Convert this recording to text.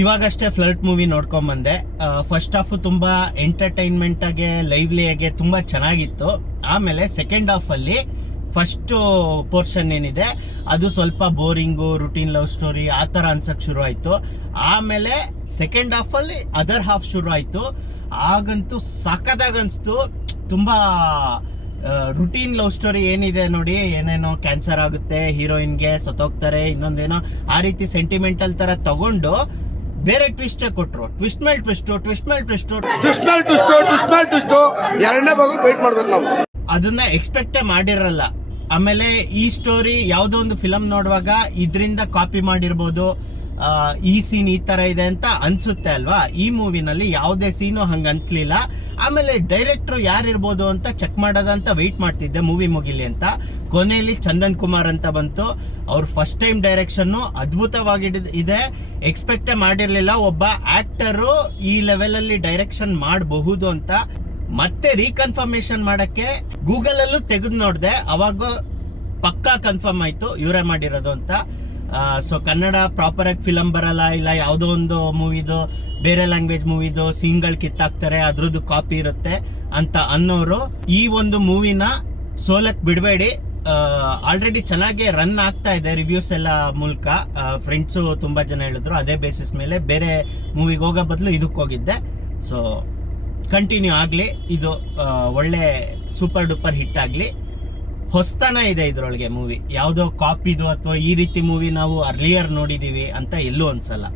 ಇವಾಗಷ್ಟೇ flirt movie ನೋಡ್ಕೊಂಡ್ ಬಂದೆ. First half ತುಂಬಾ ಎಂಟರ್ಟೈನ್ಮೆಂಟ್ ಆಗಿ ಲೈವ್ಲಿ ಆಗಿ ತುಂಬಾ ಚೆನ್ನಾಗಿತ್ತು. ಆಮೇಲೆ ಸೆಕೆಂಡ್ ಹಾಫ್ ಅಲ್ಲಿ ಫಸ್ಟ್ ಪೋರ್ಷನ್ ಏನಿದೆ ಅದು ಸ್ವಲ್ಪ ಬೋರಿಂಗು, ರುಟೀನ್ ಲವ್ ಸ್ಟೋರಿ ಆ ಥರ ಅನ್ಸಕ್ ಶುರು ಆಯ್ತು. ಆಮೇಲೆ ಸೆಕೆಂಡ್ ಹಾಫ್ ಅಲ್ಲಿ ಅದರ್ ಹಾಫ್ ಶುರು ಆಯ್ತು. ಆಗಂತೂ ಸಖತ್ತಾಗಿ ಅನಿಸ್ತು. ತುಂಬಾ ರುಟೀನ್ ಲವ್ ಸ್ಟೋರಿ ಏನಿದೆ ನೋಡಿ, ಏನೇನೋ ಕ್ಯಾನ್ಸರ್ ಆಗುತ್ತೆ, ಹೀರೋಯಿನ್ಗೆ ಸತ್ತೋಗ್ತಾರೆ, ಇನ್ನೊಂದೇನೋ ಆ ರೀತಿ ಸೆಂಟಿಮೆಂಟಲ್ ತರ ತಗೊಂಡು ಬೇರೆ ಟ್ವಿಸ್ಟ್ ಕೊಟ್ರು. ಟ್ವಿಸ್ಟ್ ಮೇಲೆ ಟ್ವಿಸ್ಟ್ ಎರಡನೇ ಭಾಗ ವೇಟ್ ಮಾಡ್ಬೇಕು ನಾವು. ಅದನ್ನ ಎಕ್ಸ್ಪೆಕ್ಟೇ ಮಾಡಿರಲ್ಲ. ಆಮೇಲೆ ಈ ಸ್ಟೋರಿ ಯಾವುದೋ ಒಂದು ಫಿಲಮ್ ನೋಡುವಾಗ ಇದರಿಂದ ಕಾಪಿ ಮಾಡಿರ್ಬೋದು, ಈ ಸೀನ್ ಈ ತರ ಇದೆ ಅಂತ ಅನ್ಸುತ್ತೆ ಅಲ್ವಾ. ಈ ಮೂವಿನಲ್ಲಿ ಯಾವುದೇ ಸೀನು ಹಂಗ ಅನ್ಸ್ಲಿಲ್ಲ. ಆಮೇಲೆ ಡೈರೆಕ್ಟರ್ ಯಾರಿರ್ಬೋದು ಅಂತ ಚೆಕ್ ಮಾಡೋದಂತ ವೆಯ್ಟ್ ಮಾಡ್ತಿದ್ದೆ ಮೂವಿ ಮುಗಿಲಿ ಅಂತ. ಕೊನೆಯಲ್ಲಿ ಚಂದನ್ ಕುಮಾರ್ ಅಂತ ಬಂತು. ಅವ್ರ ಫಸ್ಟ್ ಟೈಮ್ ಡೈರೆಕ್ಷನ್ ಅದ್ಭುತವಾಗಿ ಇದೆ. ಎಕ್ಸ್ಪೆಕ್ಟೇ ಮಾಡಿರ್ಲಿಲ್ಲ ಒಬ್ಬ ಆಕ್ಟರು ಈ ಲೆವೆಲ್ ಅಲ್ಲಿ ಡೈರೆಕ್ಷನ್ ಮಾಡಬಹುದು ಅಂತ. ಮತ್ತೆ ರೀಕನ್ಫರ್ಮೇಶನ್ ಮಾಡಕ್ಕೆ ಗೂಗಲ್ ಅಲ್ಲೂ ತೆಗೆದು ನೋಡಿದೆ, ಅವಾಗ ಪಕ್ಕಾ ಕನ್ಫರ್ಮ್ ಆಯ್ತು ಇವರೇ ಮಾಡಿರೋದು ಅಂತ. ಸೊ ಕನ್ನಡ ಪ್ರಾಪರ್ ಆಗಿ ಫಿಲಮ್ ಬರಲ್ಲ, ಇಲ್ಲ ಯಾವುದೋ ಒಂದು ಮೂವಿದು ಬೇರೆ ಲ್ಯಾಂಗ್ವೇಜ್ ಮೂವಿದು ಸೀನ್ಗಳು ಕಿತ್ತಾಕ್ತಾರೆ, ಅದ್ರದ್ದು ಕಾಪಿ ಇರುತ್ತೆ ಅಂತ ಅನ್ನೋರು ಈ ಒಂದು ಮೂವಿನ ಸೋಲಕ್ ಬಿಡಬೇಡಿ. ಆಲ್ರೆಡಿ ಚೆನ್ನಾಗಿ ರನ್ ಆಗ್ತಾ ಇದೆ ರಿವ್ಯೂಸ್ ಎಲ್ಲ ಮೂಲಕ. ಫ್ರೆಂಡ್ಸು ತುಂಬಾ ಜನ ಹೇಳಿದ್ರು ಅದೇ ಬೇಸಿಸ್ ಮೇಲೆ ಬೇರೆ ಮೂವಿಗೆ ಹೋಗೋ ಬದಲು ಇದಕ್ಕೆ ಹೋಗಿದ್ದೆ. ಸೊ ಕಂಟಿನ್ಯೂ ಆಗಲಿ, ಇದು ಒಳ್ಳೆ ಸೂಪರ್ ಡೂಪರ್ ಹಿಟ್ ಆಗಲಿ. ಹೊಸ್ತನ ಇದೆ ಇದ್ರೊಳಗೆ ಮೂವಿ, ಯಾವುದೋ ಕಾಪಿದು ಅಥವಾ ಈ ರೀತಿ ಮೂವಿ ನಾವು ಅರ್ಲಿಯರ್ ನೋಡಿದೀವಿ ಅಂತ ಎಲ್ಲೂ ಅನ್ಸಲ್ಲ.